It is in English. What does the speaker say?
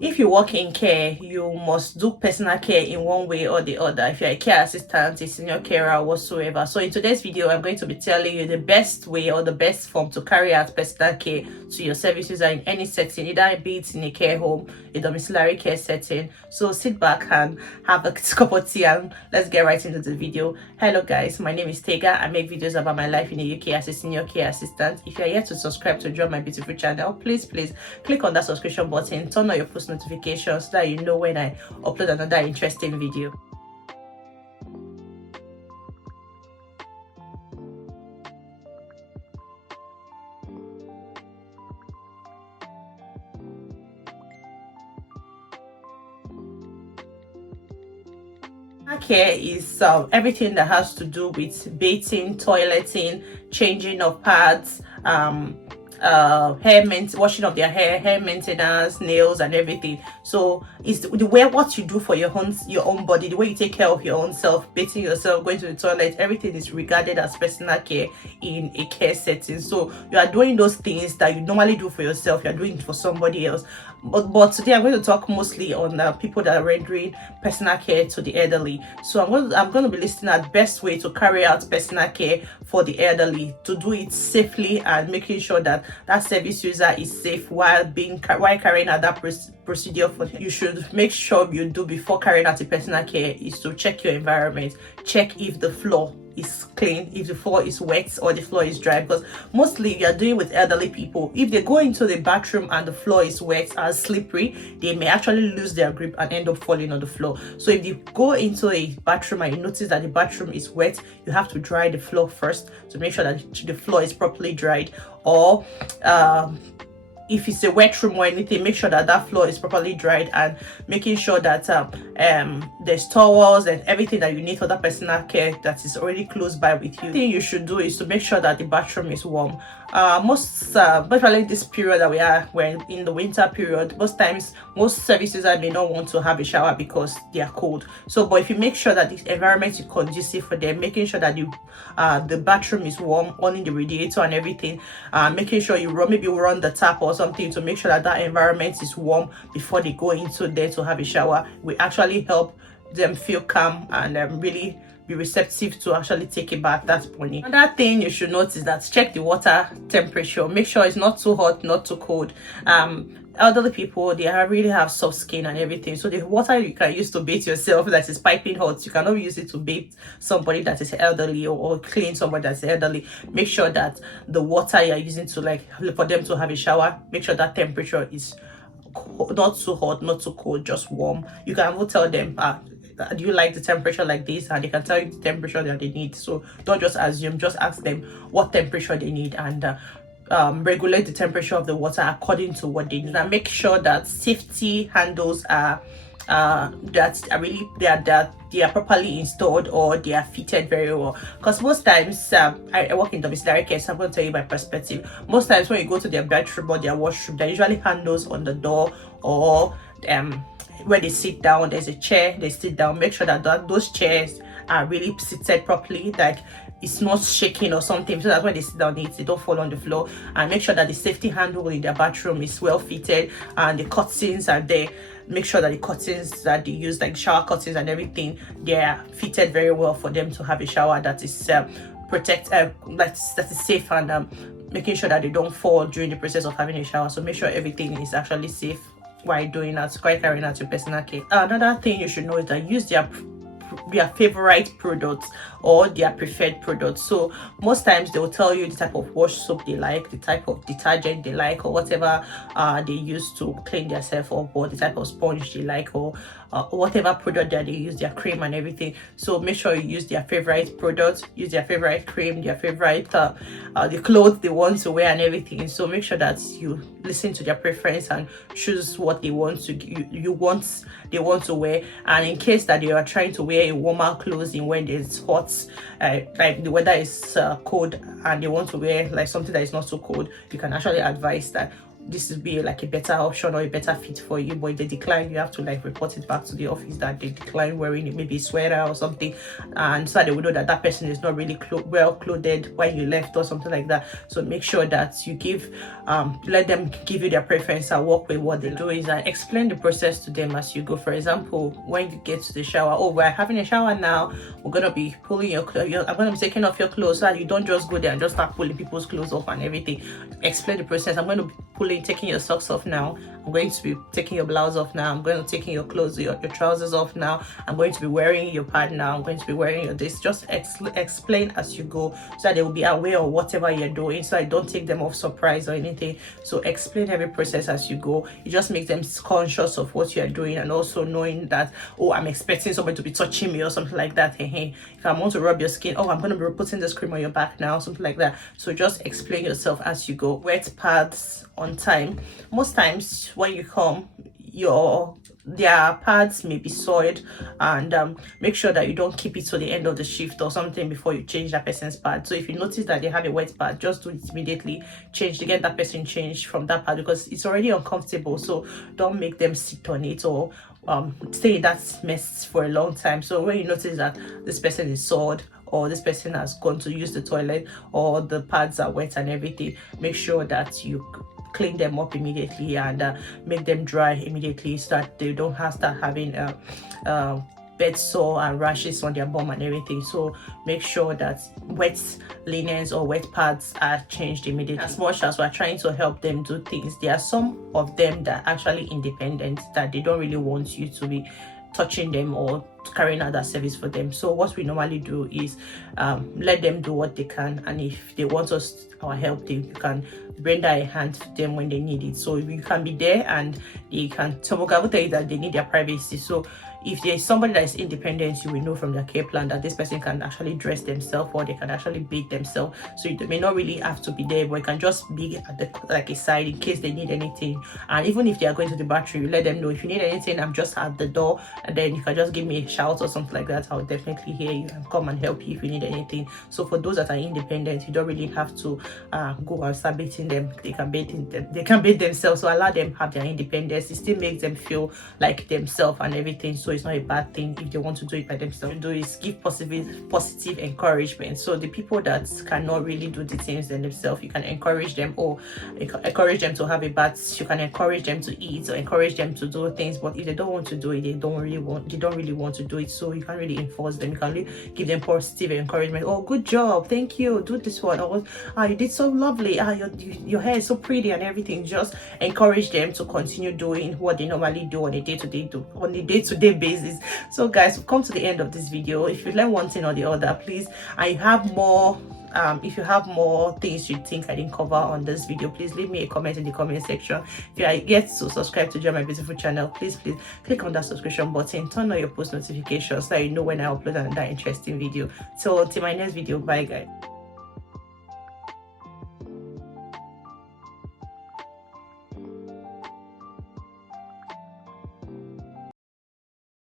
If you work in care, you must do personal care in one way or the other. If you're a care assistant, a senior carer, whatsoever. So in today's video, I'm going to be telling you the best way or the best form to carry out personal care to your service user in any setting, either be it in a care home, a domiciliary care setting. So sit back and have a cup of tea and let's get right into the video. Hello guys, my name is Tega. I make videos about my life in the UK as a senior care assistant. If you're yet to subscribe to join my beautiful channel, please click on that subscription button, turn on your post notifications so that you know when I upload another interesting video. Care is everything that has to do with bathing, toileting, changing of pads, washing of their hair maintenance, nails and everything. So it's the way what you do for your own body, the way you take care of your own self, bathing yourself, going to the toilet, everything is regarded as personal care in a care setting. So you are doing those things that you normally do for yourself, you're doing it for somebody else. But today I'm going to talk mostly on people that are rendering personal care to the elderly. So I'm going to be listing out best way to carry out personal care for the elderly, to do it safely and making sure that that service user is safe while carrying out that procedure for them. You should make sure you do before carrying out a personal care is to check your environment, check if the floor is clean, if the floor is wet or the floor is dry, because mostly you're doing with elderly people. If they go into the bathroom and the floor is wet and slippery, they may actually lose their grip and end up falling on the floor. So if you go into a bathroom and you notice that the bathroom is wet, you have to dry the floor first to make sure that the floor is properly dried. Or if it's a wet room or anything, make sure that that floor is properly dried, and making sure that there's towels and everything that you need for that personal care that is already close by with you. The thing you should do is to make sure that the bathroom is warm. Especially this period that we're in the winter period, most services may not want to have a shower because they are cold. So but if you make sure that the environment is conducive for them, making sure that the bathroom is warm, on the radiator and everything, making sure you run the tap or something to make sure that that environment is warm before they go into there to have a shower, will actually help them feel calm and really be receptive to actually take a bath. That's point. Another thing you should notice is that check the water temperature. Make sure it's not too hot, not too cold. Elderly people, they really have soft skin and everything, so the water you can use to bathe yourself that is piping hot, you cannot use it to bathe somebody that is elderly or clean somebody that's elderly. Make sure that the water you're using to for them to have a shower, make sure that temperature is not too hot, not too cold, just warm. You can also tell them do you like the temperature like this, and they can tell you the temperature that they need. So don't just assume, just ask them what temperature they need, and regulate the temperature of the water according to what they need. And make sure that safety handles are they are properly installed or they are fitted very well. Because most times I work in domiciliary care, so I'm going to tell you my perspective. Most times when you go to their bedroom or their washroom, there are usually handles on the door, or where they sit down, there's a chair, they sit down. Make sure that those chairs are really seated properly, like it's not shaking or something, so that when they sit down they don't fall on the floor. And make sure that the safety handle in their bathroom is well fitted and the curtains are there. Make sure that the curtains that they use, like shower curtains and everything, they are fitted very well for them to have a shower that is that is safe, and making sure that they don't fall during the process of having a shower. So make sure everything is actually safe while doing that, quite carrying out your personal care. Another thing you should know is that use their favorite products or their preferred products. So most times they will tell you the type of wash soap they like, the type of detergent they like, or whatever they use to clean themselves up, or the type of sponge they like, or whatever product that they use, their cream and everything. So make sure you use their favorite products, use their favorite cream, their favorite the clothes they want to wear and everything. So make sure that you listen to their preference and choose what they want to they want to wear. And in case that they are trying to wear a warmer clothing when it's hot, like the weather is cold, and they want to wear like something that is not so cold, you can actually advise that this would be like a better option or a better fit for you. But if they decline, you have to like report it back to the office that they decline wearing maybe a sweater or something, and so they will know that that person is not really well clothed when you left or something like that. So make sure that you give let them give you their preference and work with what they do. Is explain the process to them as you go. For example, when you get to the shower, oh, we're having a shower now, we're gonna be pulling I'm gonna be taking off your clothes, so that you don't just go there and just start pulling people's clothes off and everything. Explain the process. I'm going to be taking your socks off now, I'm going to be taking your blouse off now, I'm going to be taking your clothes, your trousers off now, I'm going to be wearing your pad now, I'm going to be wearing your this. Just explain as you go, so that they will be aware of whatever you're doing, so I don't take them off surprise or anything. So explain every process as you go. It just makes them conscious of what you're doing, and also knowing that, oh, I'm expecting somebody to be touching me or something like that. Hey, if I want to rub your skin, oh, I'm going to be putting this cream on your back now, something like that. So just explain yourself as you go. Wet pads on time. Most times when you come, their pads may be soiled, and make sure that you don't keep it to the end of the shift or something before you change that person's pad. So if you notice that they have a wet pad, just do it immediately. Change to get that person changed from that pad, because it's already uncomfortable. So don't make them sit on it or stay in that mess for a long time. So when you notice that this person is soiled, or this person has gone to use the toilet, or the pads are wet and everything, make sure that you clean them up immediately and make them dry immediately, so that they don't start having bed sore and rashes on their bum and everything. So make sure that wet linens or wet pads are changed immediately. As much as we're trying to help them do things, there are some of them that are actually independent, that they don't really want you to be touching them or carrying out that service for them. So what we normally do is let them do what they can, and if they want us our help, you can render a hand to them when they need it. So you can be there, and they can, some will tell you that they need their privacy. So if there's somebody that is independent, you will know from their care plan that this person can actually dress themselves, or they can actually bathe themselves. So you may not really have to be there, but you can just be at the like a side in case they need anything. And even if they are going to the bathroom, you let them know, if you need anything, I'm just at the door, and then you can just give me a shout or something like that. I'll definitely hear you and come and help you if you need anything. So for those that are independent, you don't really have to go and start bathing them. They can bathe themselves. So allow them have their independence. It still makes them feel like themselves and everything. So it's not a bad thing if they want to do it by themselves. What you do is give positive encouragement. So the people that cannot really do the things themselves, you can encourage them, or encourage them to have a bath. You can encourage them to eat, or encourage them to do things. But if they don't want to do it, they don't really want to do it. So you can't really enforce them. You can really give them positive encouragement. Oh, good job, thank you, do this one. Or you did so lovely. Your hair is so pretty and everything. Just encourage them to continue doing what they normally do on a day-to-day basis. So guys, we've come to the end of this video. If you learn one thing or the other, please, I have more if you have more things you think I didn't cover on this video, please leave me a comment in the comment section. If you are yet to subscribe to Joy My Beautiful channel, please click on that subscription button, turn on your post notifications so that you know when I upload another interesting video. So until my next video, bye guys.